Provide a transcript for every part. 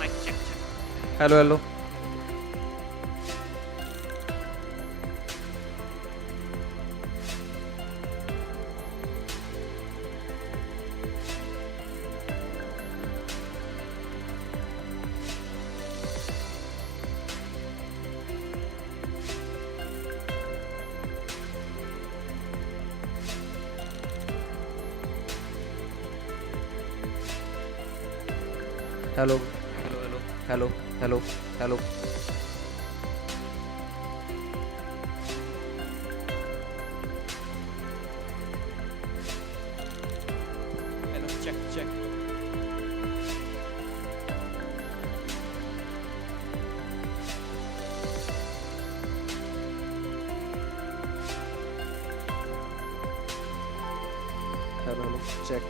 Mic check, check. Hello, hello. Hello, Hello, hello. hello, hello, hello. Hello, check, check. Hello, hello. Check.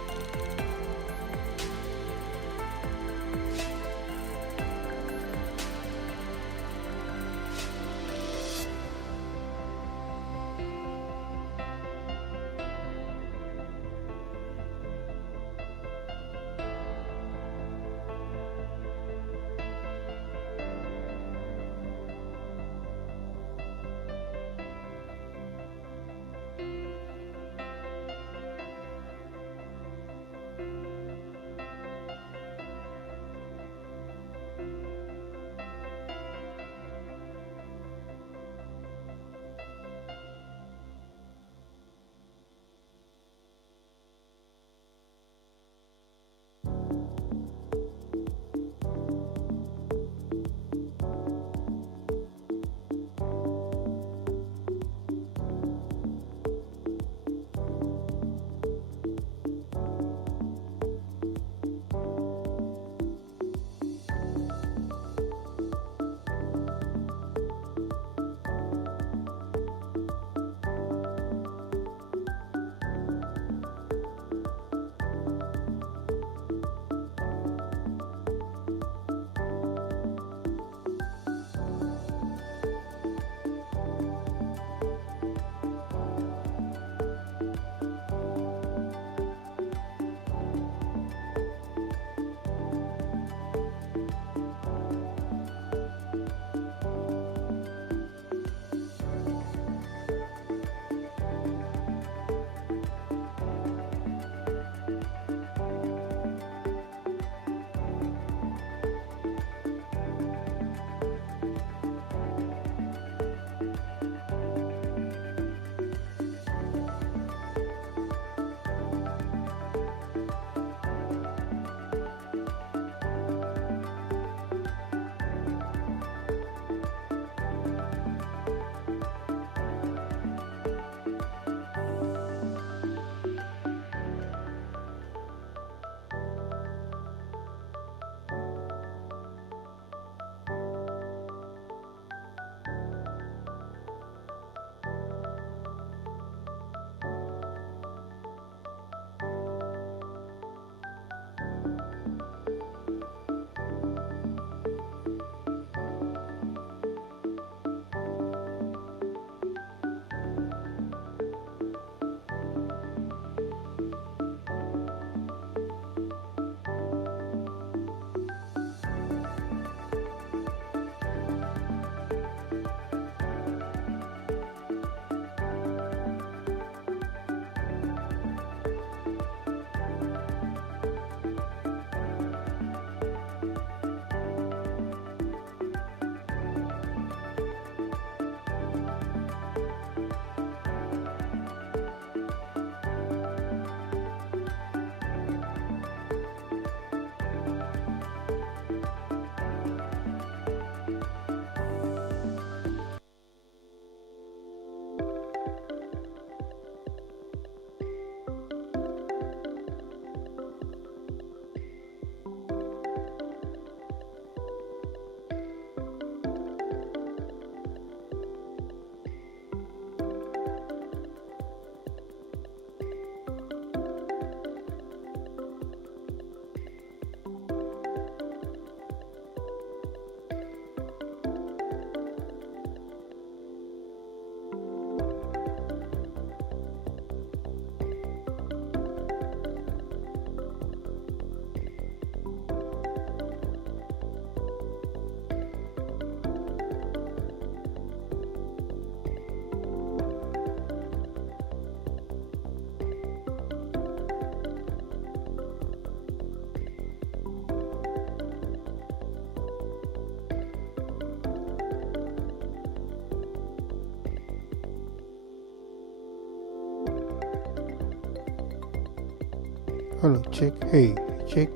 Hello, check. Hey, check.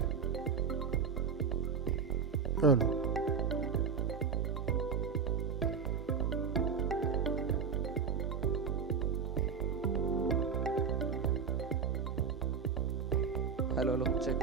Hello. Hello, check.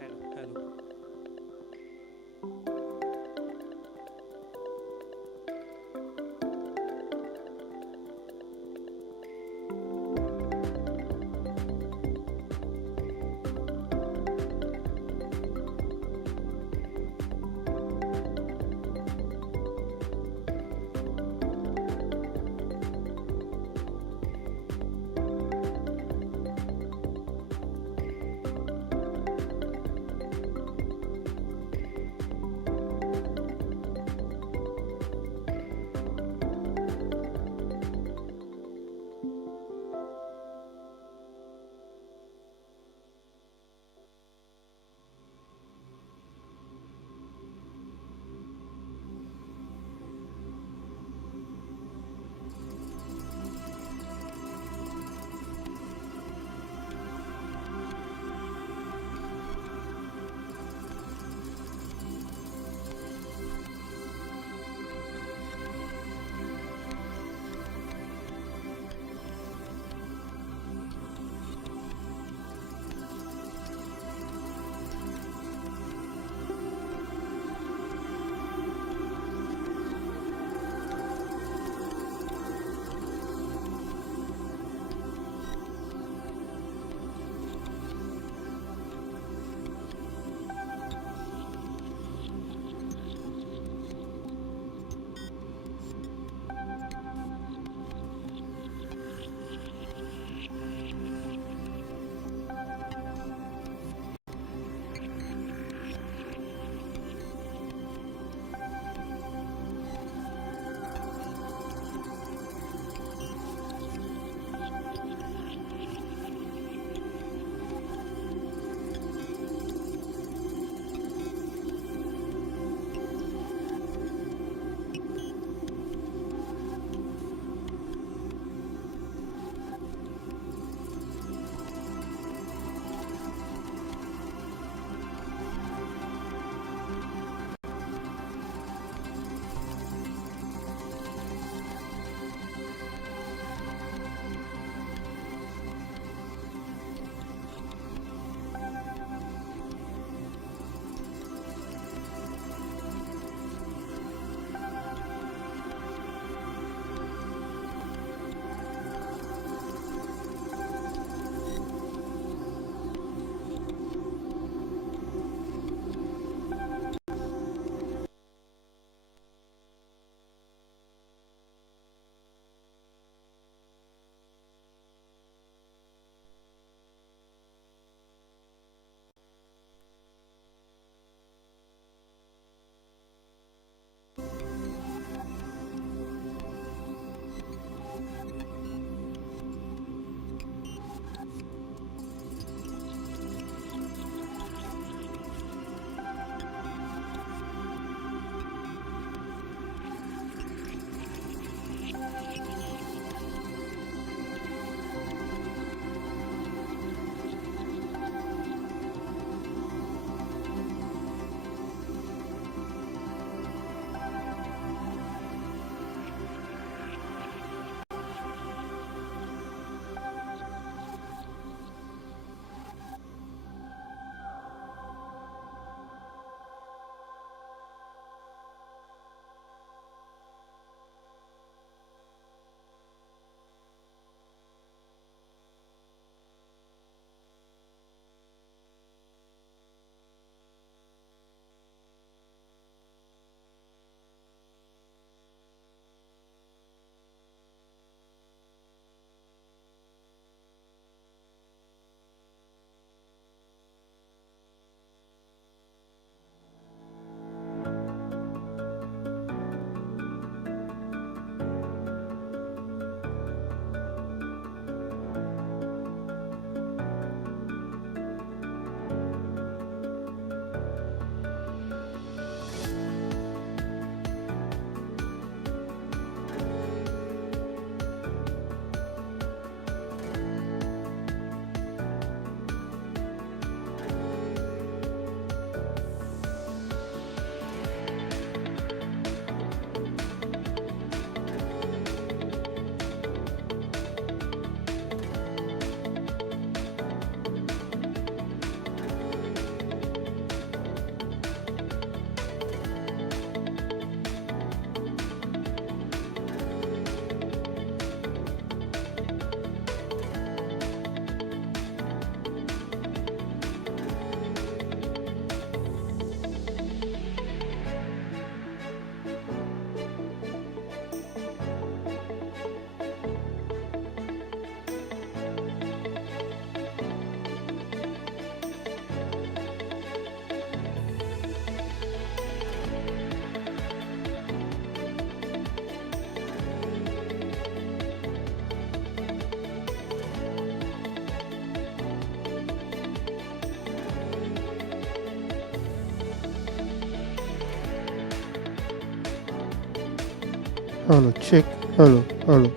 Hello, hello. Hello, check. Hello, hello.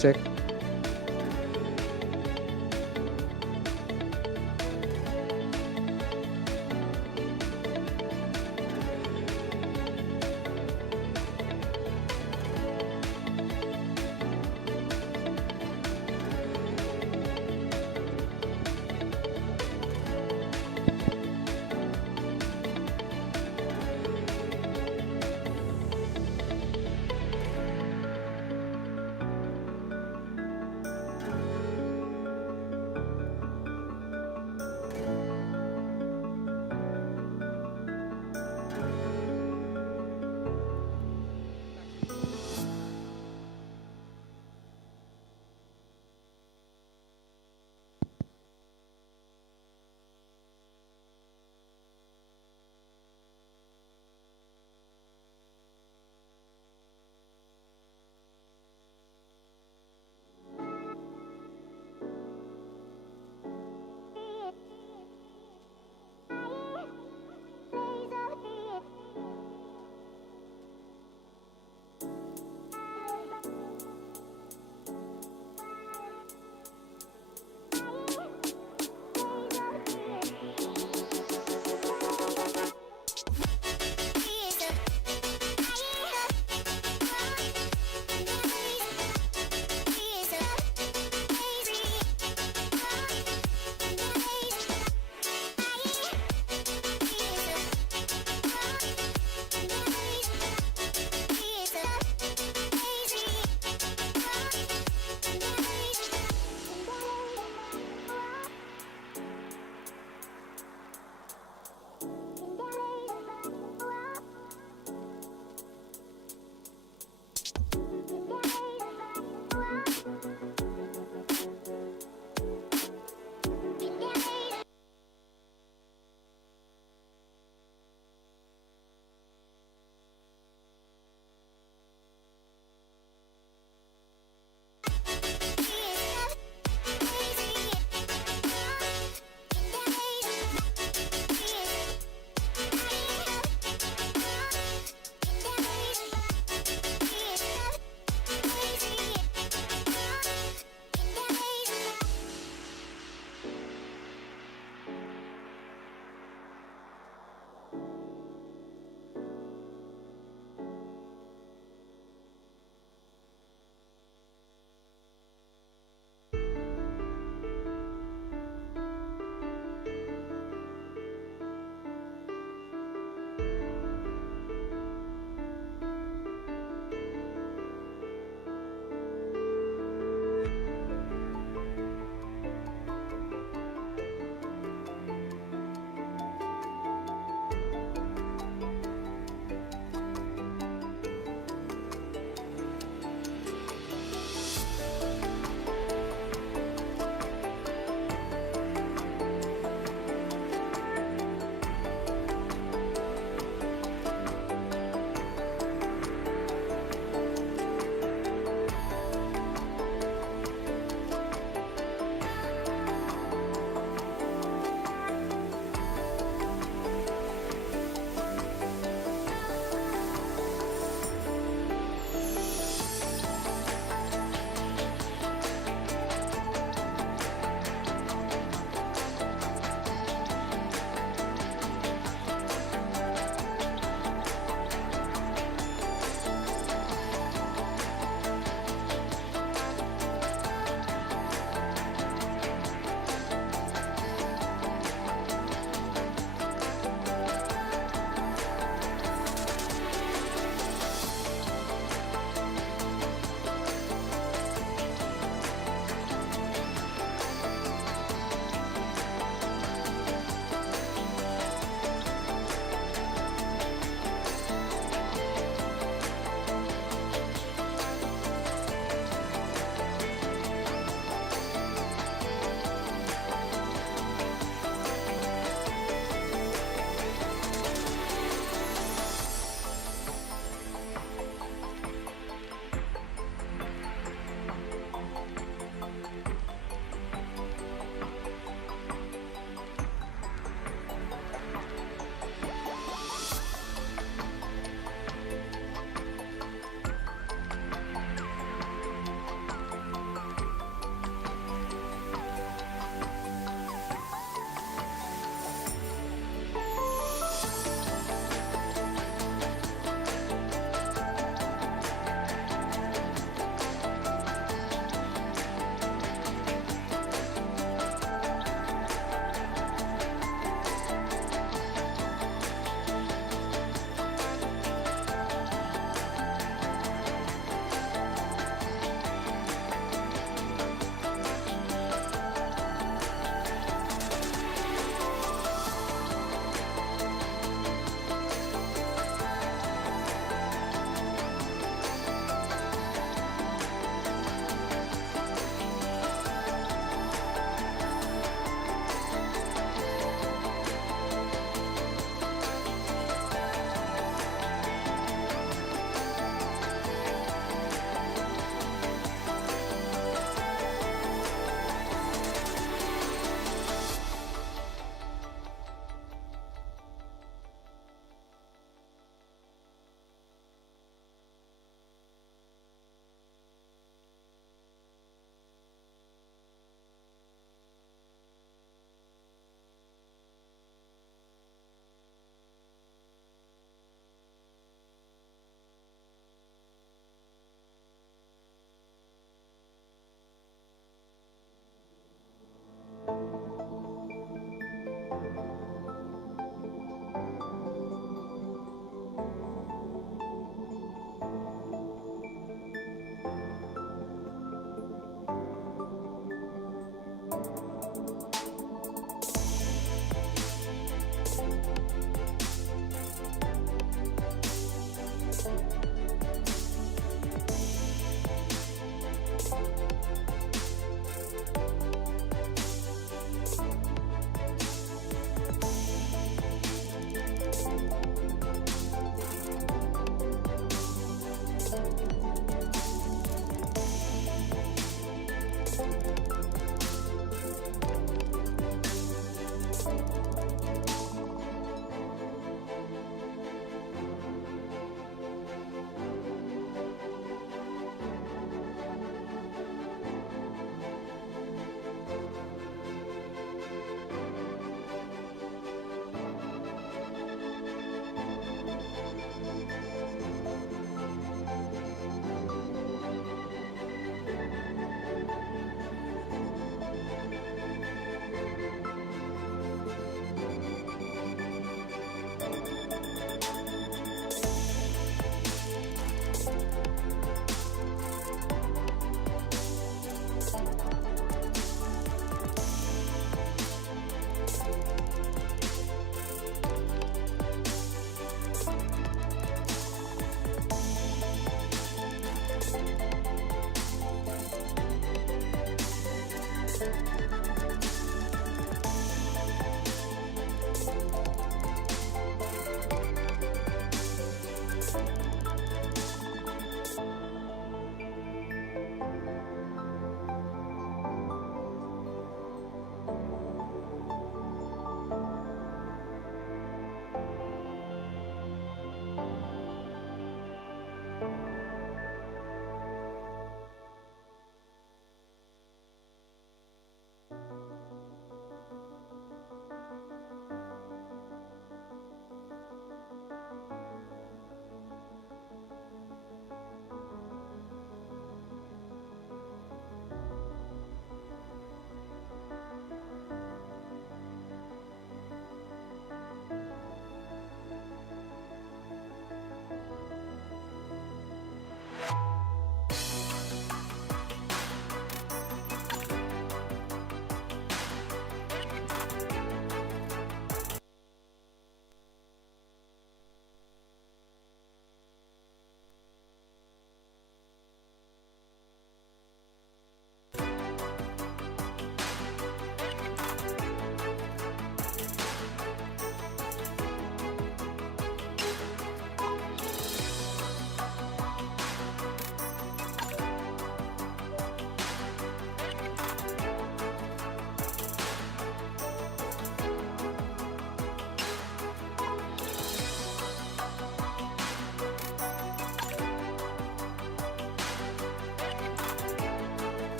Check.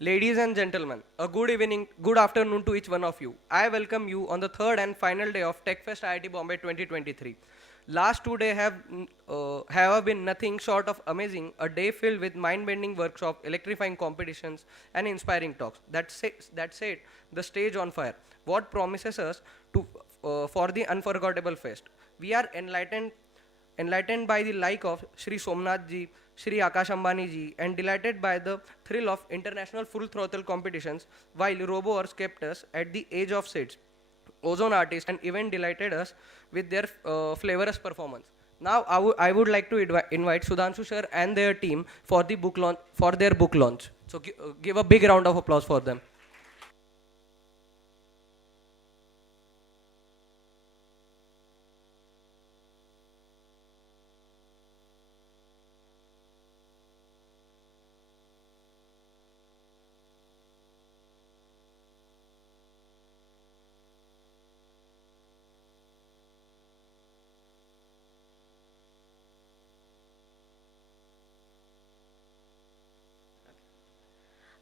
Ladies and gentlemen, a good evening, good afternoon to each one of you. I welcome you on the third and final day of TechFest IIT Bombay 2023. Last 2 days have been nothing short of amazing. A day filled with mind-bending workshops, electrifying competitions, and inspiring talks. That said, the stage on fire. What promises us to for the unforgettable fest? We are enlightened by the like of Sri Somnath ji, Sri Akash Ambani ji, and delighted by the thrill of international full throttle competitions, while RoboWars kept us at the edge of seats. Ozone artists and even delighted us with their flavorous performance. Now I would like to invite Sudhanshu sir and their team for the book launch for their book launch. So give a big round of applause for them.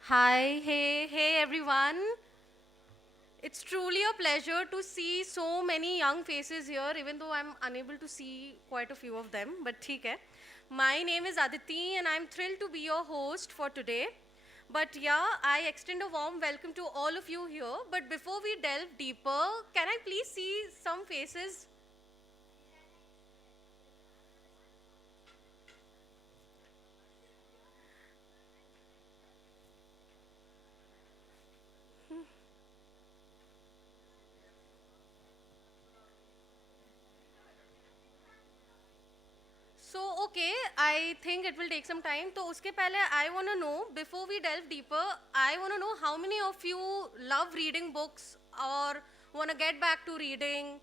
Hi, hey everyone. It's truly a pleasure to see so many young faces here, even though I'm unable to see quite a few of them, but theek hai. My name is Aditi and I'm thrilled to be your host for today. But yeah, I extend a warm welcome to all of you here. But before we delve deeper, can I please see some faces? So, okay, I think it will take some time. So, uske pehle, I want to know, before we delve deeper, I want to know how many of you love reading books or want to get back to reading.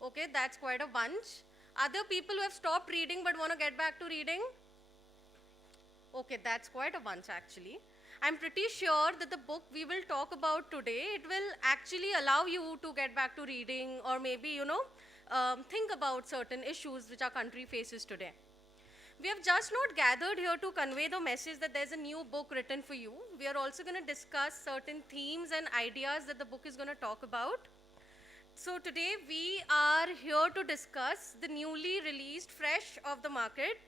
Okay, that's quite a bunch. Other people who have stopped reading but want to get back to reading? Okay, that's quite a bunch actually. I'm pretty sure that the book we will talk about today, it will actually allow you to get back to reading or maybe, think about certain issues which our country faces today. We have just not gathered here to convey the message that there's a new book written for you. We are also going to discuss certain themes and ideas that the book is going to talk about. So today we are here to discuss the newly released, fresh off the market,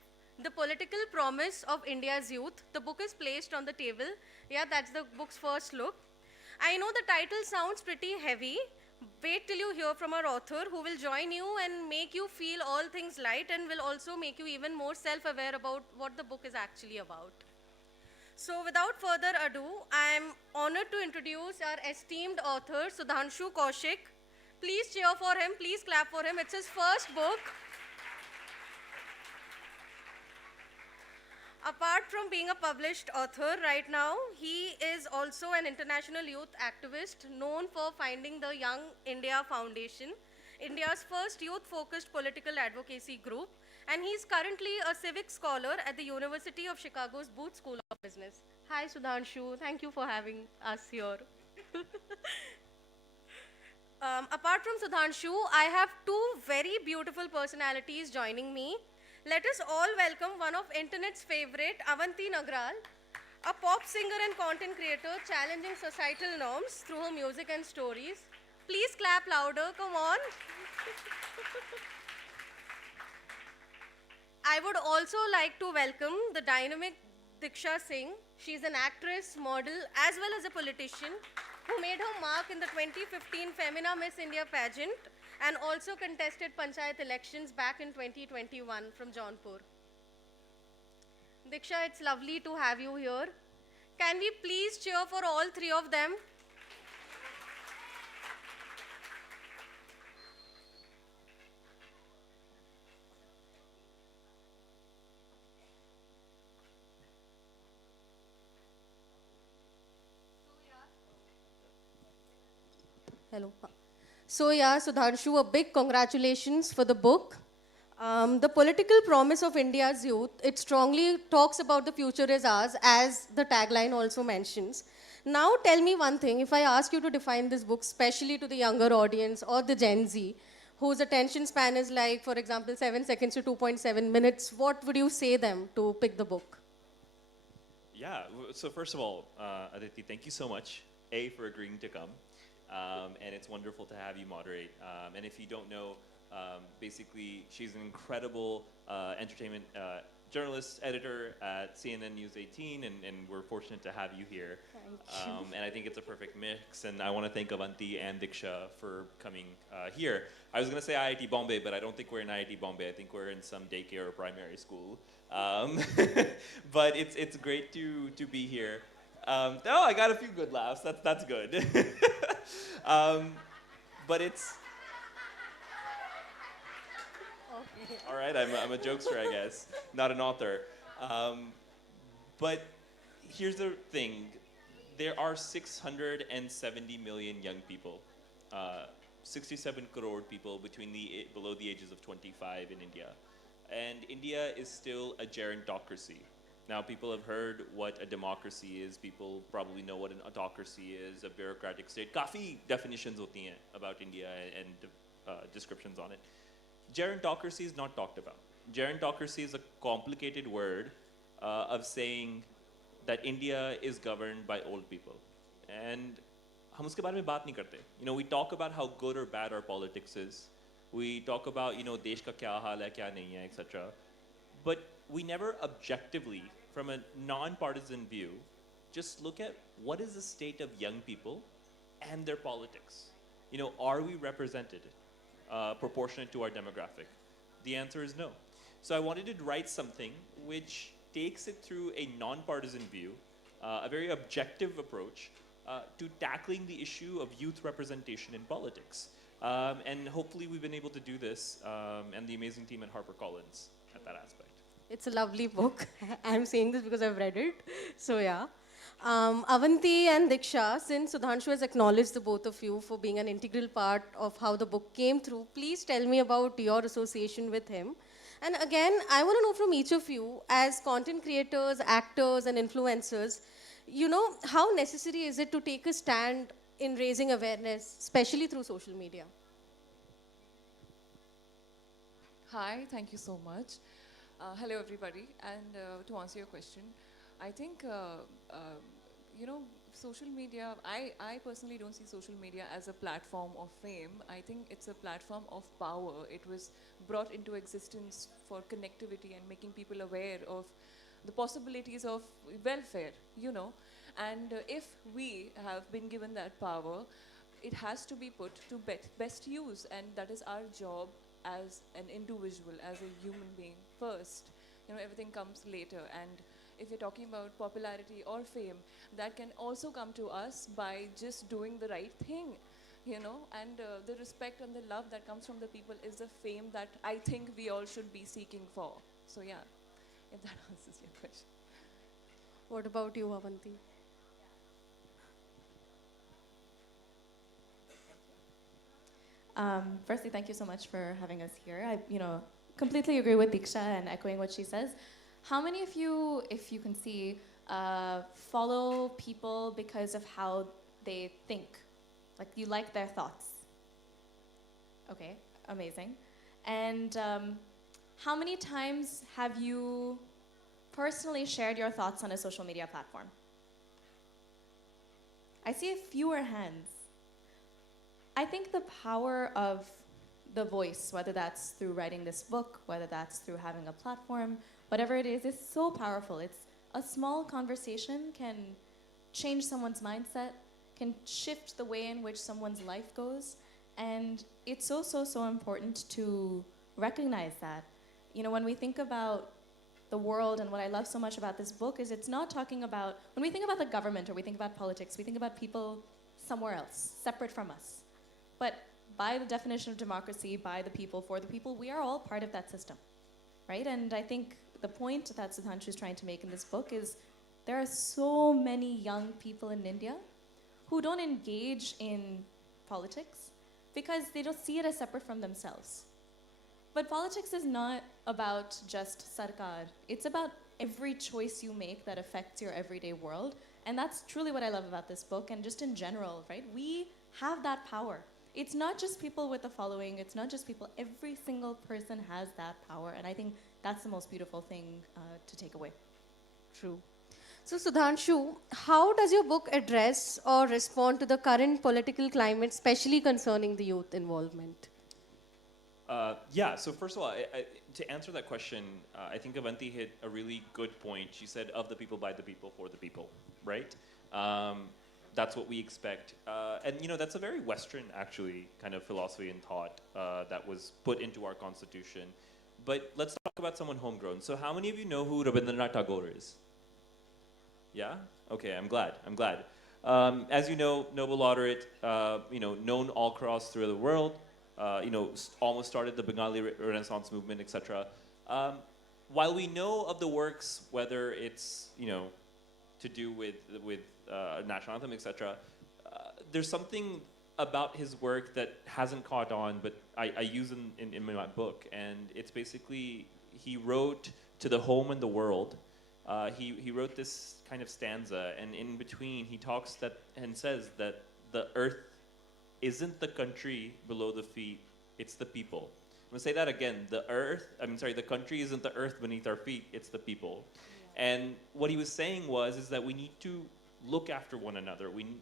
The Political Promise of India's Youth. The book is placed on the table. Yeah, that's the book's first look. I know the title sounds pretty heavy. Wait till you hear from our author who will join you and make you feel all things light and will also make you even more self-aware about what the book is actually about. So without further ado, I am honored to introduce our esteemed author, Sudhanshu Kaushik. Please cheer for him, please clap for him. It's his first book. Apart from being a published author right now, he is also an international youth activist known for founding the Young India Foundation, India's first youth-focused political advocacy group, and he's currently a civic scholar at the University of Chicago's Booth School of Business. Hi, Sudhanshu. Thank you for having us here. Apart from Sudhanshu, I have two very beautiful personalities joining me. Let us all welcome one of internet's favorite, Avanti Nagral, a pop singer and content creator challenging societal norms through her music and stories. Please clap louder, come on. I would also like to welcome the dynamic Diksha Singh. She's an actress, model, as well as a politician who made her mark in the 2015 Femina Miss India pageant and also contested Panchayat elections back in 2021 from Jaunpur. Diksha, it's lovely to have you here. Can we please cheer for all three of them? Hello. So yeah, Sudhanshu, a big congratulations for the book. The Political Promise of India's Youth, it strongly talks about the future is ours, as the tagline also mentions. Now tell me one thing, if I ask you to define this book, especially to the younger audience or the Gen Z, whose attention span is like, for example, 7 seconds to 2.7 minutes, what would you say them to pick the book? Yeah, so first of all, Aditi, thank you so much, A, for agreeing to come. And it's wonderful to have you moderate. And if you don't know, basically, she's an incredible entertainment journalist, editor at CNN News 18, and we're fortunate to have you here. Thank you. And I think it's a perfect mix, and I want to thank Avanti and Diksha for coming here. I was going to say IIT Bombay, but I don't think we're in IIT Bombay. I think we're in some daycare or primary school. But it's great to be here. Oh, I got a few good laughs. That's good. But it's all right. I'm a jokester, I guess, not an author. But here's the thing: there are 670 million young people, 67 crore people below the ages of 25 in India, and India is still a gerontocracy. Now, people have heard what a democracy is. People probably know what an autocracy is, a bureaucratic state. Kafi definitions hoti hain about India and descriptions on it. Gerontocracy is not talked about. Gerontocracy is a complicated word of saying that India is governed by old people. And hum uske bare mein baat nahi karte. We talk about how good or bad our politics is. We talk about, desh ka kya haal hai, kya nahi hai, etc. But we never objectively, from a non-partisan view, just look at what is the state of young people and their politics. Are we represented proportionate to our demographic? The answer is no. So I wanted to write something which takes it through a non-partisan view, a very objective approach to tackling the issue of youth representation in politics. And hopefully we've been able to do this, and the amazing team at HarperCollins at that aspect. It's a lovely book. I'm saying this because I've read it. So yeah. Avanti and Diksha, since Sudhanshu has acknowledged the both of you for being an integral part of how the book came through, please tell me about your association with him. And again, I want to know from each of you, as content creators, actors, and influencers, how necessary is it to take a stand in raising awareness, especially through social media? Hi, thank you so much. Hello, everybody. And to answer your question, I think, social media, I personally don't see social media as a platform of fame. I think it's a platform of power. It was brought into existence for connectivity and making people aware of the possibilities of welfare, And if we have been given that power, it has to be put to best use. And that is our job as an individual, as a human being first. Everything comes later. And if you're talking about popularity or fame, that can also come to us by just doing the right thing, and the respect and the love that comes from the people is the fame that I think we all should be seeking for. So yeah, if that answers your question. What about you, Avanti? Firstly, thank you so much for having us here. I, completely agree with Diksha and echoing what she says. How many of you, if you can see, follow people because of how they think? Like you like their thoughts? Okay, amazing. And how many times have you personally shared your thoughts on a social media platform? I see fewer hands. I think the power of the voice, whether that's through writing this book, whether that's through having a platform, whatever it is so powerful. It's a small conversation can change someone's mindset, can shift the way in which someone's life goes. And it's so important to recognize that. When we think about the world, and what I love so much about this book is it's not talking about, when we think about the government or we think about politics, we think about people somewhere else, separate from us. But by the definition of democracy, by the people, for the people, we are all part of that system, right? And I think the point that Sudhanshu is trying to make in this book is there are so many young people in India who don't engage in politics because they don't see it as separate from themselves. But politics is not about just sarkar. It's about every choice you make that affects your everyday world. And that's truly what I love about this book and just in general, right? We have that power. It's not just people with a following, it's not just people, every single person has that power, and I think that's the most beautiful thing to take away. True. So, Sudhanshu, how does your book address or respond to the current political climate, especially concerning the youth involvement? Yeah, so first of all, to answer that question, I think Avanti hit a really good point. She said, of the people, by the people, for the people, right? That's what we expect. And you know, that's a very Western, actually, kind of philosophy and thought that was put into our constitution. But let's talk about someone homegrown. So how many of you know who Rabindranath Tagore is? Yeah? Okay, I'm glad. As you know, Nobel laureate, you know, known all across through the world, you know, almost started the Bengali Renaissance movement, etc. While we know of the works, whether it's, you know, to do with national anthem, etc., there's something about his work that hasn't caught on, but I use in my book, and it's basically he wrote to the home and the world. He wrote this kind of stanza, and in between he talks that and says that the earth isn't the country below the feet, it's the people. I'm gonna say that again. The country isn't the earth beneath our feet, it's the people. Yeah. And what he was saying is that we need to look after one another. When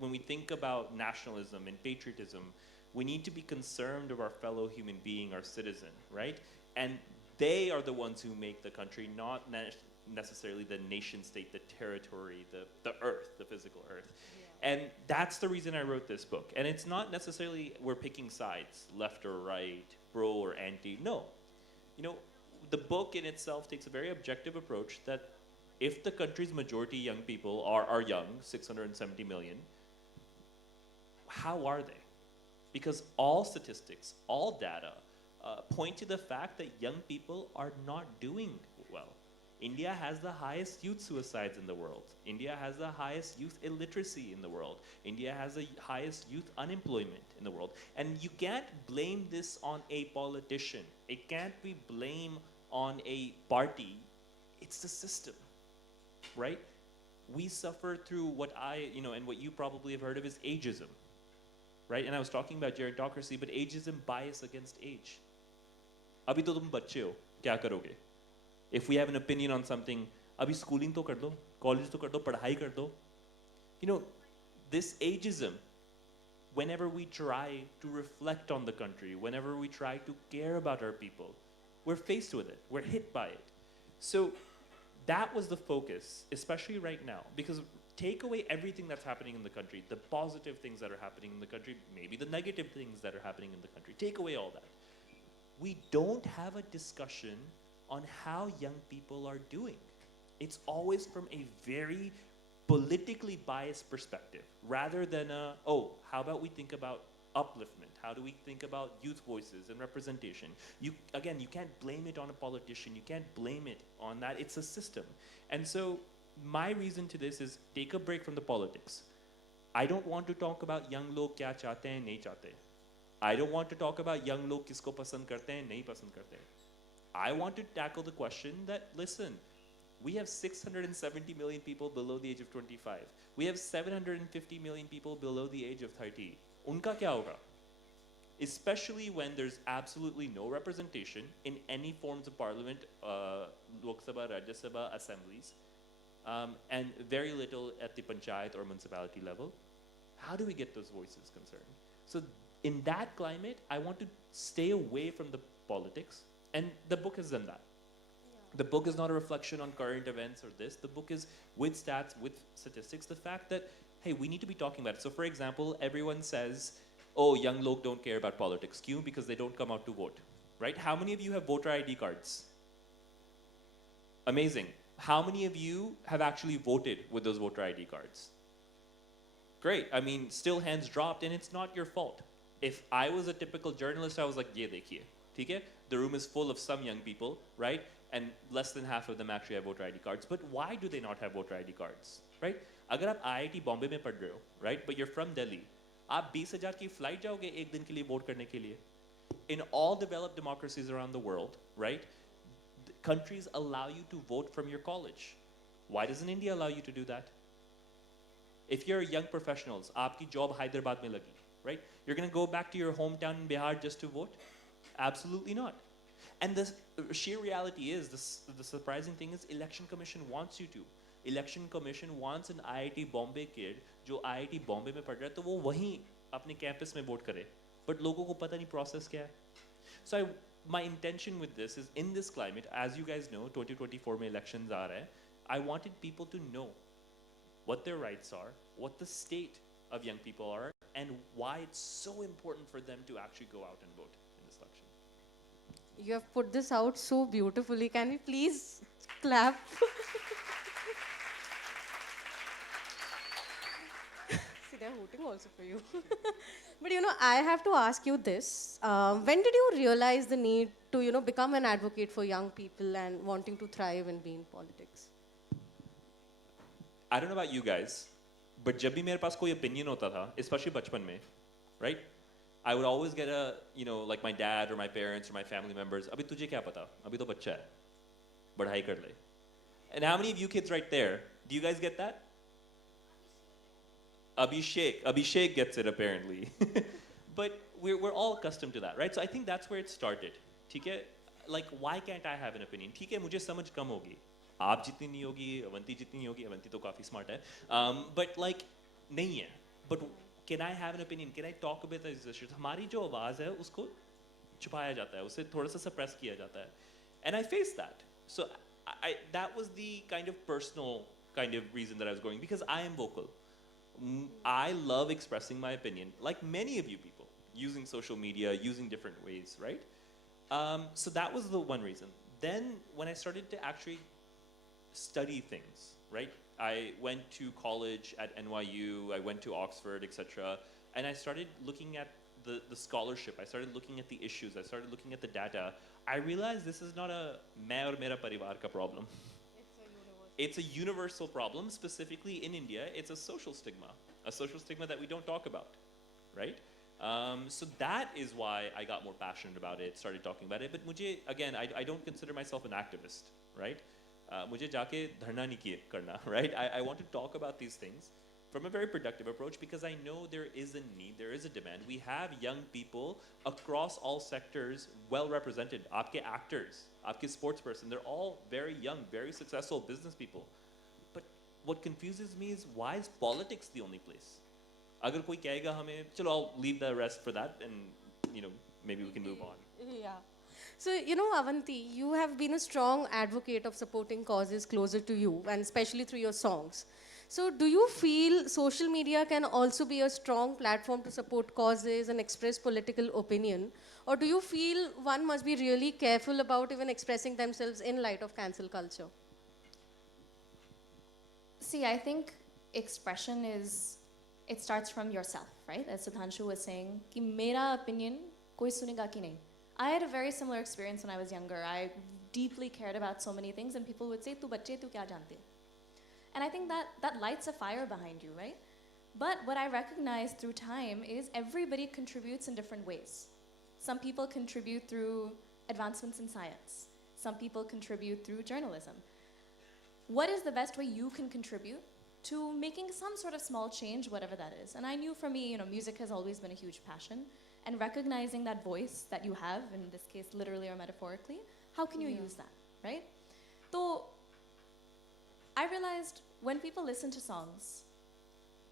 we think about nationalism and patriotism, we need to be concerned of our fellow human being, our citizen, right? And they are the ones who make the country, not necessarily the nation state, the territory, the earth, the physical earth. Yeah. And that's the reason I wrote this book. And it's not necessarily we're picking sides, left or right, pro or anti. No. You know, the book in itself takes a very objective approach that if the country's majority young people are young, 670 million, how are they? Because all statistics, all data point to the fact that young people are not doing well. India has the highest youth suicides in the world. India has the highest youth illiteracy in the world. India has the highest youth unemployment in the world. And you can't blame this on a politician. It can't be blamed on a party. It's the system, right? We suffer through what and what you probably have heard of is ageism, right? And I was talking about gerontocracy, but ageism, bias against age. Abhi to tum bacche ho, kya karoge? If we have an opinion on something, abhi schooling to kar do, college to kar do, padhai kar do. You know, this ageism, whenever we try to reflect on the country, whenever we try to care about our people, we're faced with it, we're hit by it. So that was the focus, especially right now, because take away everything that's happening in the country, the positive things that are happening in the country, maybe the negative things that are happening in the country, take away all that. We don't have a discussion on how young people are doing. It's always from a very politically biased perspective, rather than how about we think about upliftment? How do we think about youth voices and representation? You can't blame it on a politician. You can't blame it on that. It's a system. And so my reason to this is take a break from the politics. I don't want to talk about young log kya chahte hain, nahi chahte. I don't want to talk about young log kisko pasand karte hain, nahi pasand karte. I want to tackle the question that, listen, we have 670 million people below the age of 25. We have 750 million people below the age of 30. Unka kya hoga? Especially when there's absolutely no representation in any forms of parliament, Lok Sabha, Rajya Sabha, assemblies, and very little at the panchayat or municipality level. How do we get those voices concerned? So in that climate, I want to stay away from the politics, and the book has done that. The book is not a reflection on current events or this. The book is with stats, with statistics, the fact that, hey, we need to be talking about it. So for example, everyone says, oh, young log don't care about politics. Kyun? Because they don't come out to vote, right? How many of you have voter ID cards? Amazing. How many of you have actually voted with those voter ID cards? Great. I mean, still hands dropped, and it's not your fault. If I was a typical journalist, I was like, ye dekhiye, theek hai? The room is full of some young people, right? And less than half of them actually have voter ID cards. But why do they not have voter ID cards, right? Agar aap IIT Bombay mein pad rahe ho, right? But you're from Delhi. आप 20,000 की flight जाओगे एक दिन के लिए vote करने के लिए. In all developed democracies around the world, right? Countries allow you to vote from your college. Why doesn't India allow you to do that? If you're young professionals, आपकी job Hyderabad में लगी, right? You're going to go back to your hometown in Bihar just to vote? Absolutely not. And the sheer reality is, the surprising thing is, Election Commission wants you to. Election Commission wants an IIT Bombay kid जो IIT Bombay में पढ़ रहा है तो वो वहीं अपने campus में vote करे. But लोगों को पता नहीं process क्या है. So my intention with this is in this climate, as you guys know, 2024 में elections आ रहा है. I wanted people to know what their rights are, what the state of young people are, and why it's so important for them to actually go out and vote in this election. You have put this out so beautifully. Can we please clap? See, they're hooting also for you. But you know, I have to ask you this. When did you realize the need to, you know, become an advocate for young people and wanting to thrive and be in politics? I don't know about you guys, but जब भी मेरे पास कोई opinion होता था, especially बचपन में, right? I would always get a, you know, like my dad or my parents or my family members, अभी तुझे क्या पता? अभी तो बच्चा है, पढ़ाई कर ले. And how many of you kids right there, do you guys get that? Abhishek gets it apparently. But we're all accustomed to that, right? So I think that's where it started. ठीक है? Like, why can't I have an opinion? ठीक है, मुझे समझ कम होगी. आप जितनी नहीं होगी, अवंती जितनी नहीं होगी, अवंती तो काफी smart है. But like, नहीं है. But can I have an opinion? Can I talk about these issues? हमारी जो आवाज़ है, उसको छुपाया जाता है, उसे थोड़ा सा suppress किया जाता है. And I faced that. So that was the kind of personal kind of reason that I was going, because I am vocal. I love expressing my opinion, like many of you people, using social media, using different ways, right? So that was the one reason. Then when I started to actually study things, right? I went to college at NYU, I went to Oxford, etc. And I started looking at the scholarship, I started looking at the issues, I started looking at the data. I realized this is not a main aur mera parivar ka problem. It's a universal problem, specifically in India. It's a social stigma that we don't talk about, right? So that is why I got more passionate about it, started talking about it. But mujhe, again, I don't consider myself an activist, right? Mujhe jaake dharna nahi karna, right? I want to talk about these things from a very productive approach because I know there is a need, there is a demand. We have young people across all sectors well represented. Aapke actors, aapke sports person, they're all very young, very successful business people. But what confuses me is why is politics the only place? Agar koi kahega hame, chalo, I'll leave the rest for that and, you know, maybe we can move on. Yeah. So, you know, Avanti, you have been a strong advocate of supporting causes closer to you, and especially through your songs. So, do you feel social media can also be a strong platform to support causes and express political opinion? Or do you feel one must be really careful about even expressing themselves in light of cancel culture? See, I think expression it starts from yourself, right? As Sudhanshu was saying, ki mera opinion koi sunega ki nahi. I had a very similar experience when I was younger. I deeply cared about so many things and people would say, tu bacche, tu kya jante? And I think that lights a fire behind you, right? But what I recognized through time is everybody contributes in different ways. Some people contribute through advancements in science. Some people contribute through journalism. What is the best way you can contribute to making some sort of small change, whatever that is? And I knew for me, you know, music has always been a huge passion. And recognizing that voice that you have, in this case, literally or metaphorically, how can you use that, right? So I realized when people listen to songs,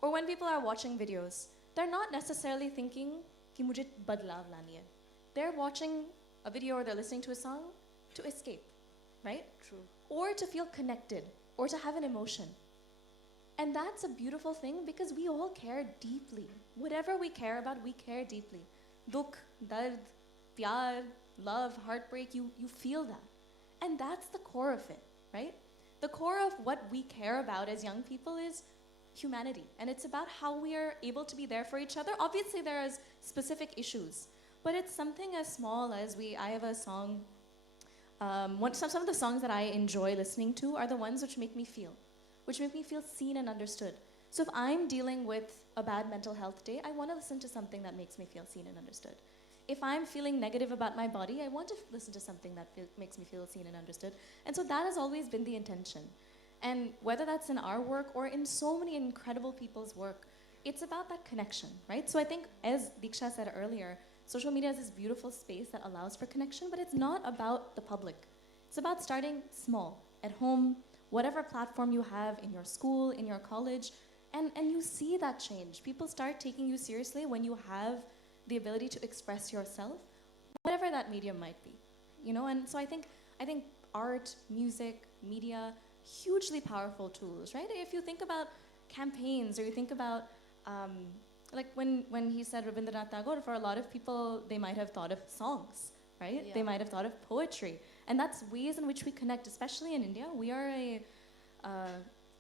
or when people are watching videos, they're not necessarily thinking कि मुझे बदलाव लानी है. They're watching a video or they're listening to a song to escape, right? True. Or to feel connected, or to have an emotion. And that's a beautiful thing because we all care deeply. Whatever we care about, we care deeply. Dukh, dard, pyar, love, heartbreak, you feel that. And that's the core of it, right? The core of what we care about as young people is humanity. And it's about how we are able to be there for each other. Obviously, there is specific issues. But it's something as small as I have a song, some of the songs that I enjoy listening to are the ones which make me feel seen and understood. So if I'm dealing with a bad mental health day, I want to listen to something that makes me feel seen and understood. If I'm feeling negative about my body, I want to listen to something that makes me feel seen and understood. And so that has always been the intention. And whether that's in our work or in so many incredible people's work, it's about that connection, right? So I think, as Diksha said earlier, social media is this beautiful space that allows for connection, but it's not about the public. It's about starting small, at home, whatever platform you have in your school, in your college, and you see that change. People start taking you seriously when you have the ability to express yourself, whatever that medium might be, you know. And so I think art, music, media, hugely powerful tools, right? If you think about campaigns, or you think about like when he said Rabindranath Tagore, for a lot of people, they might have thought of songs, right? Yeah. They might have thought of poetry. And that's ways in which we connect, especially in India. We are a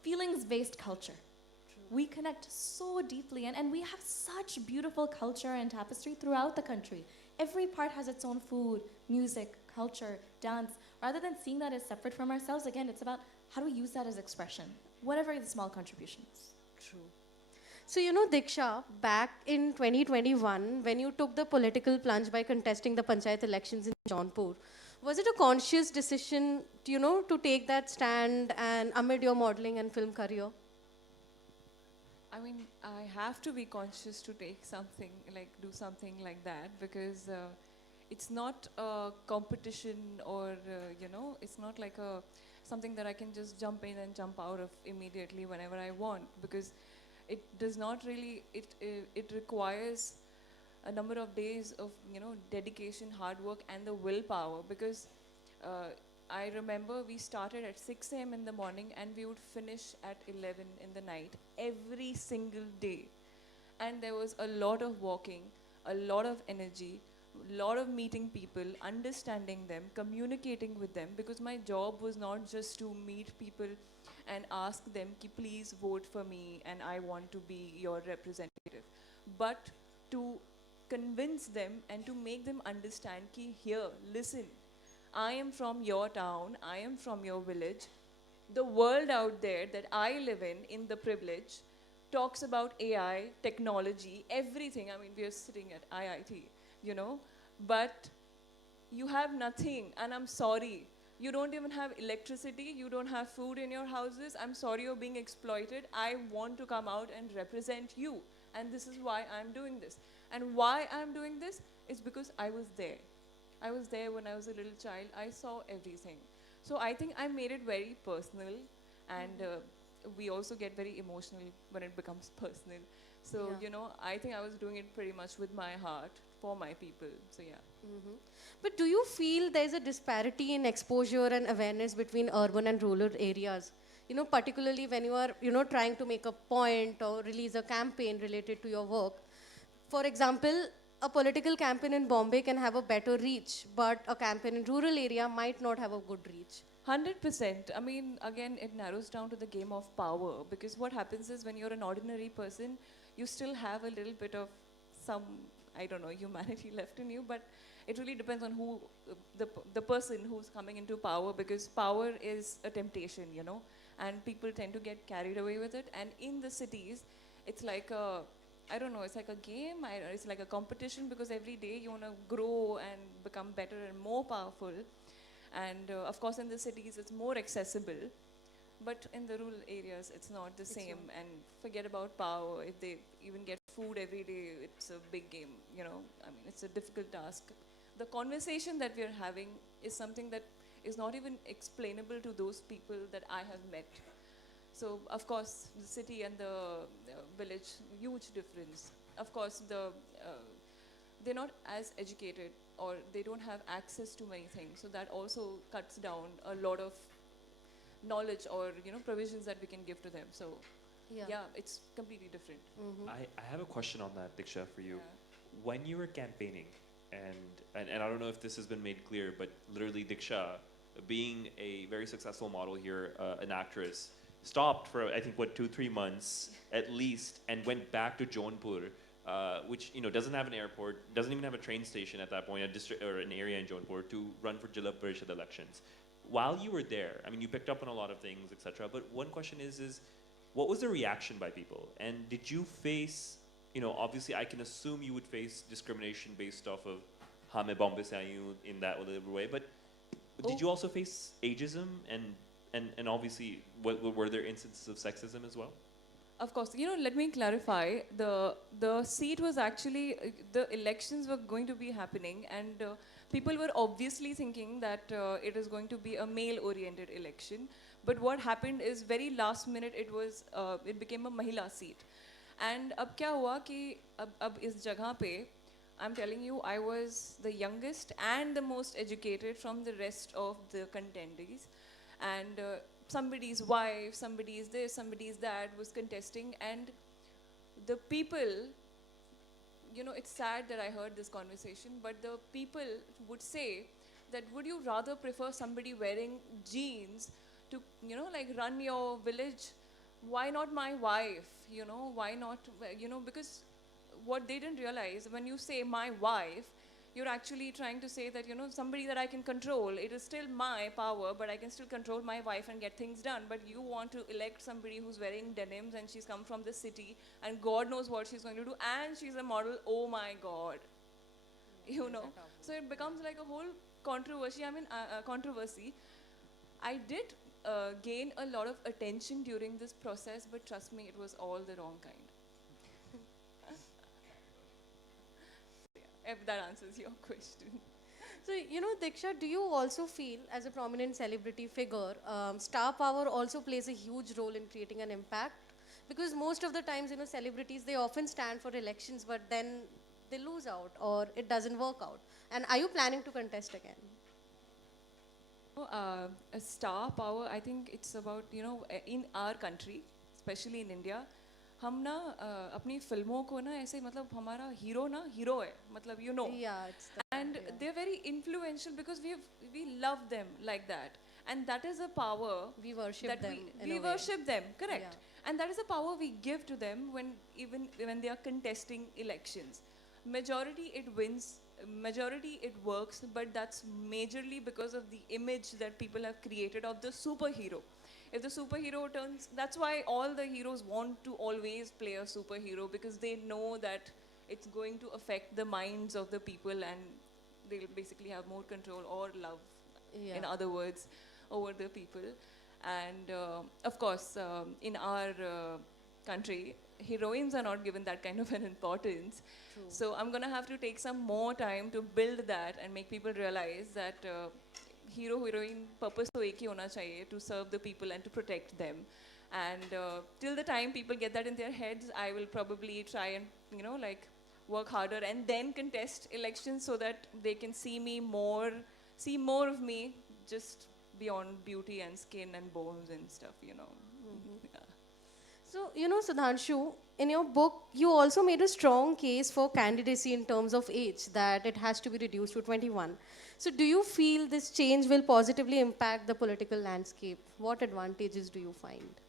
feelings-based culture. We connect so deeply, and we have such beautiful culture and tapestry throughout the country. Every part has its own food, music, culture, dance. Rather than seeing that as separate from ourselves, again, it's about how do we use that as expression, whatever the small contribution is. True. So, you know, Diksha, back in 2021, when you took the political plunge by contesting the Panchayat elections in Jaunpur, was it a conscious decision, you know, to take that stand and amid your modeling and film career? I mean, I have to be conscious to take something, like do something like that, because it's not a competition, or, you know, it's not like something that I can just jump in and jump out of immediately whenever I want, because it does not really, it requires a number of days of, you know, dedication, hard work, and the willpower, because I remember we started at 6 a.m. in the morning and we would finish at 11 in the night every single day. And there was a lot of walking, a lot of energy, a lot of meeting people, understanding them, communicating with them, because my job was not just to meet people and ask them, ki, please vote for me and I want to be your representative, but to convince them and to make them understand, ki, here, listen, I am from your town, I am from your village. The world out there that I live in the privilege, talks about AI, technology, everything. I mean, we are sitting at IIT, you know, but you have nothing, and I'm sorry. You don't even have electricity, you don't have food in your houses. I'm sorry you're being exploited. I want to come out and represent you, and this is why I'm doing this. And why I'm doing this is because I was there. I was there when I was a little child. I saw everything. So I think I made it very personal, and we also get very emotional when it becomes personal. So, Yeah. you know, I think I was doing it pretty much with my heart for my people. So, yeah. But do you feel there's a disparity in exposure and awareness between urban and rural areas? You know, particularly when you are, you know, trying to make a point or release a campaign related to your work. For example, a political campaign in Bombay can have a better reach, but a campaign in rural area might not have a good reach. 100%. I mean, again, it narrows down to the game of power, because what happens is when you're an ordinary person, you still have a little bit of some, I don't know, humanity left in you, but it really depends on who, the person who's coming into power, because power is a temptation, you know, and people tend to get carried away with it. And in the cities, it's like a, I don't know, it's like a game, it's like a competition, because every day you want to grow and become better and more powerful. And of course, in the cities, it's more accessible. But in the rural areas, it's not the same. And forget about power. If they even get food every day, it's a big game, you know. I mean, it's a difficult task. The conversation that we're having is something that is not even explainable to those people that I have met. So, of course, the city and the village, huge difference. Of course, they're not as educated, or they don't have access to many things. So that also cuts down a lot of knowledge, or, you know, provisions that we can give to them. So, yeah, it's completely different. I have a question on that, Diksha, for you. Yeah. When you were campaigning, and I don't know if this has been made clear, but literally Diksha, being a very successful model here, an actress, stopped for, I think, what, 2-3 months at least, and went back to Jaunpur, which, you know, doesn't have an airport, doesn't even have a train station at that point, a district or an area in Jaunpur, to run for Jilla Parishad elections. While you were there, I mean, you picked up on a lot of things, etc. But one question is what was the reaction by people? And did you face, you know, obviously I can assume you would face discrimination based off of "Ha main Bombay se aayi hu" in that whatever way, but did you also face ageism and obviously were there instances of sexism as well? Of course, you know, let me clarify. The seat was actually, the elections were going to be happening, and people were obviously thinking that it is going to be a male-oriented election. But what happened is very last minute it became a Mahila seat. And अब क्या हुआ कि अब इस जगह पे I'm telling you, I was the youngest and the most educated from the rest of the contendees. And somebody's wife, somebody's this, somebody's that was contesting. And the people, you know, it's sad that I heard this conversation, but the people would say that would you rather prefer somebody wearing jeans to, you know, like run your village? Why not my wife? You know, why not, you know, because what they didn't realize, when you say my wife, you're actually trying to say that, you know, somebody that I can control. It is still my power, but I can still control my wife and get things done. But you want to elect somebody who's wearing denims and she's come from the city and God knows what she's going to do and she's a model. Oh my God. You know. So it becomes like a whole controversy. Controversy. I did gain a lot of attention during this process, but trust me, it was all the wrong kind. If that answers your question. So, you know, Diksha, do you also feel, as a prominent celebrity figure, star power also plays a huge role in creating an impact? Because most of the times, you know, celebrities, they often stand for elections, but then they lose out or it doesn't work out. And are you planning to contest again? A star power, I think it's about, you know, in our country, especially in India, हम ना अपनी फिल्मों को ना ऐसे मतलब हमारा hero ना हीरो है मतलब you know and they're very influential because we love them like that and that is a power we worship them we worship them correct and that is a power we give to them when they are contesting elections. Majority it wins, majority it works, but that's majorly because of the image that people have created of the superhero. If the superhero turns, that's why all the heroes want to always play a superhero because they know that it's going to affect the minds of the people and they'll basically have more control or love, in other words, over the people. And of course, in our country, heroines are not given that kind of an importance. True. So I'm gonna have to take some more time to build that and make people realize that hero heroine purpose to ek hi hona chahiye to serve the people and to protect them. And till the time people get that in their heads, I will probably try and, you know, like work harder and then contest elections so that they can see more of me just beyond beauty and skin and bones and stuff, you know. Yeah. So, you know, Sudhanshu, in your book, you also made a strong case for candidacy in terms of age, that it has to be reduced to 21. So, do you feel this change will positively impact the political landscape? What advantages do you find?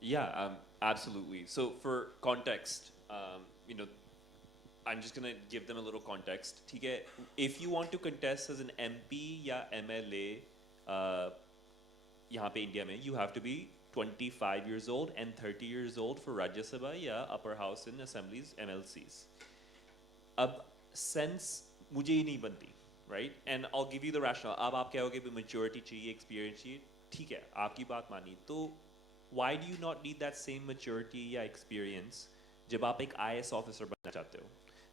Yeah, absolutely. So for context, you know, I'm just going to give them a little context. If you want to contest as an MP या MLA यहाँ पे India में, you have to be 25 years old and 30 years old for Rajya Sabha या upper house and assemblies, MLCs. अब sense मुझे ही नहीं बनती, right? And I'll give you the rationale. अब आप कहोगे कि maturity चाहिए, experience चाहिए, ठीक है, आपकी बात मानी. तो why do you not need that same maturity या experience जब आप एक IAS officer बनना चाहते हो?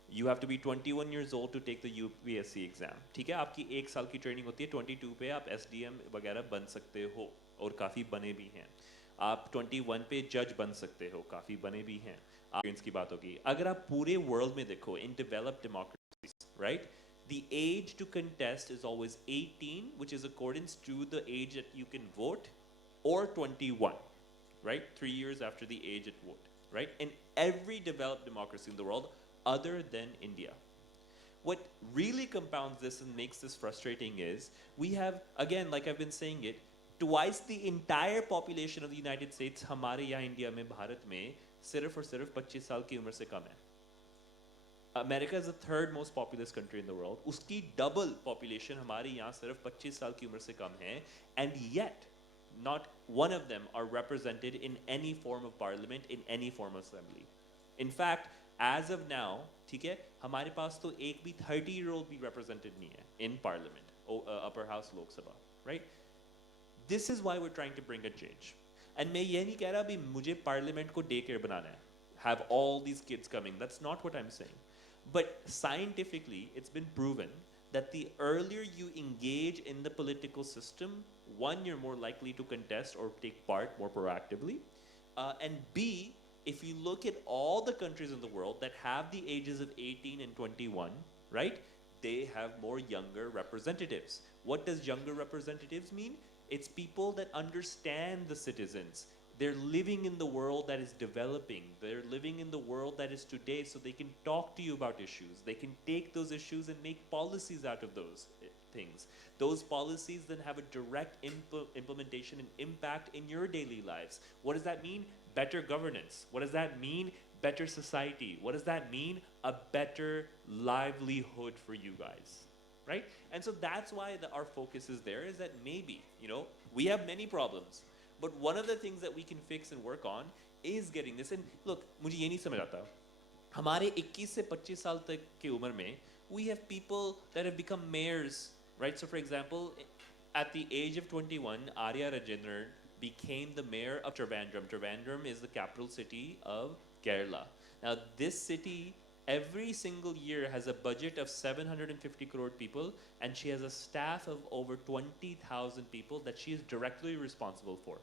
You have to be 21 years old to take the UPSC exam. ठीक है, आपकी एक साल की ट्रेनिंग होती है, 22 पे आप SDM वगैरह बन सकते हो और काफ़ी बने भी हैं. आप 21 पे जज बन सकते हो, काफ़ी बने भी हैं. एक्सपीरियंस की बात होगी. अगर आप पूरे वर्ल्ड में देखो, in developed democracies, right? The age to contest is always 18, which is accordance to the age that you can vote, or 21, right? 3 years after the age at vote, right? In every developed democracy in the world, other than India. What really compounds this and makes this frustrating is we have, again, like I've been saying it, twice the entire population of the United States, हमारे यहाँ India में, भारत में, सिर्फ और सिर्फ 25 साल की उम्र से कम है. America is the third most populous country in the world. उसकी double population हमारे यहाँ सिर्फ 25 साल की उम्र से कम है, and yet not one of them are represented in any form of parliament, in any form of assembly. In fact, as of now, ठीक है, हमारे पास तो एक भी 30-year-old भी represented नहीं है in parliament, upper house, Lok Sabha, right? This is why we're trying to bring a change. And मैं ये नहीं कह रहा भी मुझे parliament को daycare बनाना है, have all these kids coming. That's not what I'm saying. But scientifically, it's been proven that the earlier you engage in the political system, one, you're more likely to contest or take part more proactively, and B, if you look at all the countries in the world that have the ages of 18 and 21, right, they have more younger representatives. What does younger representatives mean? It's people that understand the citizens. They're living in the world that is developing. They're living in the world that is today, so they can talk to you about issues. They can take those issues and make policies out of those things. Those policies then have a direct implementation and impact in your daily lives. What does that mean? Better governance. What does that mean? Better society. What does that mean? A better livelihood for you guys, right? And so that's why our focus is there, is that maybe, you know, we have many problems, but one of the things that we can fix and work on is getting this. And look, मुझे ये नहीं समझ आता, हमारे 21 से 25 साल तक की उम्र में, we have people that have become mayors, right? So for example, at the age of 21, Arya Rajendran became the mayor of Trivandrum. Trivandrum is the capital city of Kerala. Now this city, every single year has a budget of 750 crore people, and she has a staff of over 20,000 people that she is directly responsible for.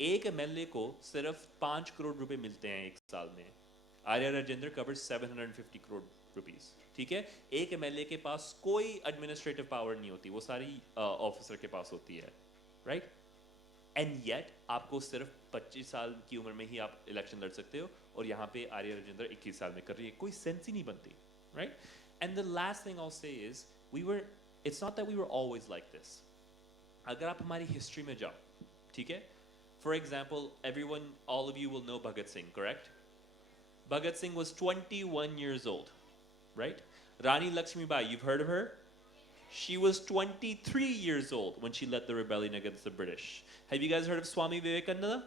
एक MLA को सिर्फ 5 करोड़ रुपए मिलते हैं एक साल में. Arya Rajendra covers 750 crore rupees. ठीक है? एक MLA के पास कोई administrative power नहीं होती, वो सारी officer के पास होती है, right? And yet आपको सिर्फ 25 साल की उम्र में ही आप election लड़ सकते हो, और यहाँ पे आर्या राजेंद्र 21 साल में कर रही है, कोई sense ही नहीं बनती, right? And the last thing I'll say is, it's not that we were always like this. अगर आप हमारी history में जाओ, ठीक है? For example, all of you will know Bhagat Singh, correct? Bhagat Singh was 21 years old, right? Rani Lakshmi Bai, you've heard of her? She was 23 years old when she led the rebellion against the British. Have you guys heard of Swami Vivekananda?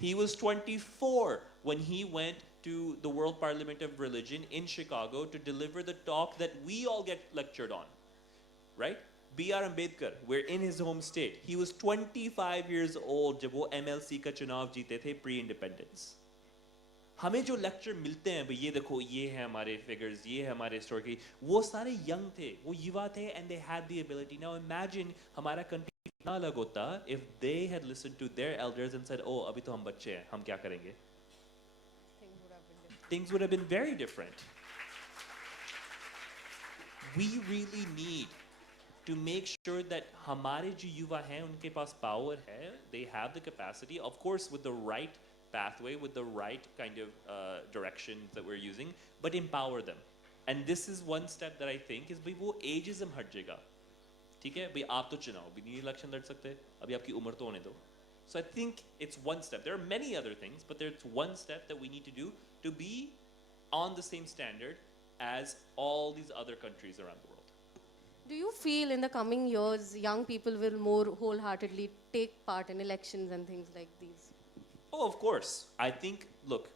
He was 24 when he went to the World Parliament of Religion in Chicago to deliver the talk that we all get lectured on, right? B.R. Ambedkar, we're in his home state. He was 25 years old जब वो MLC का चुनाव जीते थे pre-independence. हमें जो lecture मिलते हैं, ये देखो, ये है हमारे figures, ये है हमारे story, वो सारे young थे, वो युवा थे, and they had the ability. Now imagine हमारा country कितना अलग होता if they had listened to their elders and said, oh, अभी तो हम बच्चे हैं, हम क्या करेंगे? Things would have been very different. We really need to make sure that हमारे जो युवा हैं उनके पास power है, they have the capacity, of course with the right pathway, with the right kind of direction that we're using, but empower them. And this is one step that I think is भाई वो ageism हट जाएगा, ठीक है? भाई आप तो चुनाव भी नहीं election लड़ सकते, अभी आपकी उम्र तो होने दो. So I think it's one step. There are many other things, but there's one step that we need to do to be on the same standard as all these other countries around the world. Do you feel in the coming years young people will more wholeheartedly take part in elections and things like these? Oh, of course. I think, look,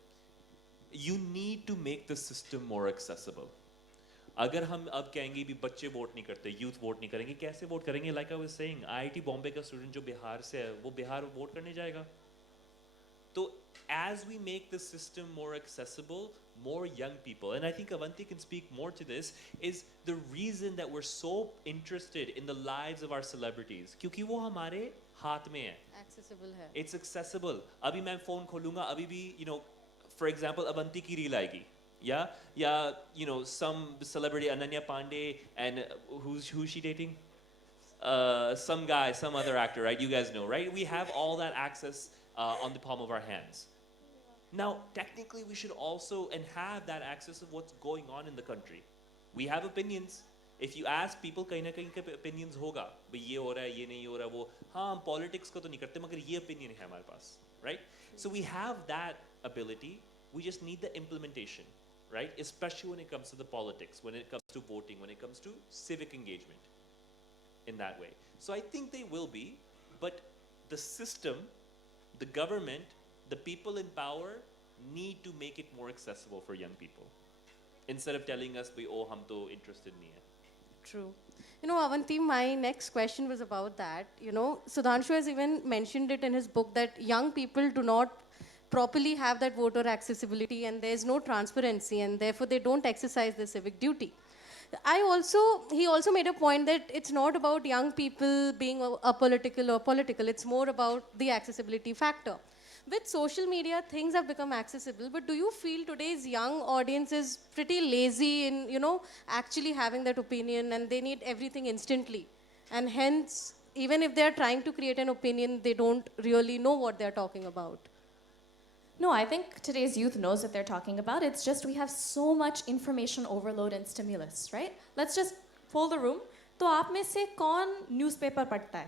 you need to make the system more accessible. अगर हम अब कहेंगे भी बच्चे vote नहीं करते, youth vote नहीं करेंगे, कैसे वोट करेंगे? Like I was saying, IIT Bombay का स्टूडेंट जो बिहार से है, वो बिहार वोट करने जाएगा. तो as we make the system more accessible, more young people, and I think Avanti can speak more to this, is the reason that we're so interested in the lives of our celebrities. क्योंकि वो हमारे हाथ में है. Accessible है. It's accessible. अभी मैं phone खोलूँगा, अभी भी, you know, for example, Avanti की reel आएगी. Yeah, you know, some celebrity, Ananya Pandey, and who's she dating? Some guy, some other actor, right? You guys know, right? We have all that access on the palm of our hands. Now, technically, we should also have that access of what's going on in the country. We have opinions. If you ask people, कहीं ना कहीं के opinions होगा. भाई ये हो रहा है, ये नहीं हो रहा, वो हाँ हम politics को तो नहीं करते, मगर ये opinion है हमारे पास, right? So we have that ability. We just need the implementation. Right? Especially when it comes to the politics, when it comes to voting, when it comes to civic engagement in that way. So I think they will be, but the system, the government, the people in power need to make it more accessible for young people instead of telling us, oh, hum to interested nahi hai. True. You know, Avanti, my next question was about that. You know, Sudhanshu has even mentioned it in his book that young people do not properly have that voter accessibility and there's no transparency and therefore they don't exercise their civic duty. He also made a point that it's not about young people being apolitical or political, it's more about the accessibility factor. With social media, things have become accessible, but do you feel today's young audience is pretty lazy in, actually having that opinion, and they need everything instantly? And hence, even if they're trying to create an opinion, they don't really know what they're talking about. No, I think today's youth knows what they're talking about. It's just we have so much information overload and stimulus, right? Let's just poll the room. तो आप में से कौन newspaper पढ़ता है?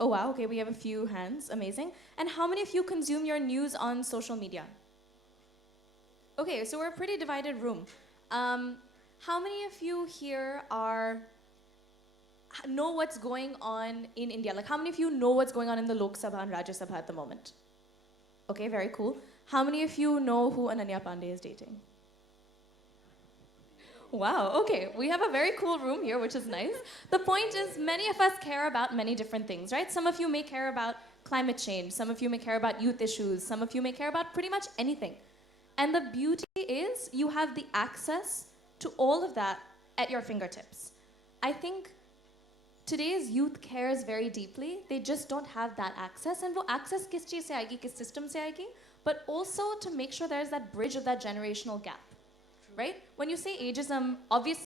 Oh wow, okay, we have a few hands, amazing. And how many of you consume your news on social media? Okay, so we're a pretty divided room. How many of you here know what's going on in India? Like, how many of you know what's going on in the Lok Sabha and Rajya Sabha at the moment? Okay, very cool. How many of you know who Ananya Pandey is dating? Wow, okay, we have a very cool room here, which is nice. The point is, many of us care about many different things, right? Some of you may care about climate change, some of you may care about youth issues, some of you may care about pretty much anything. And the beauty is, you have the access to all of that at your fingertips. I think today's youth cares very deeply, they just don't have that access. And wo access kis cheez se aayegi, kis system se aayegi, but also to make sure there's that bridge of that generational gap. Right? When you say ageism, obviously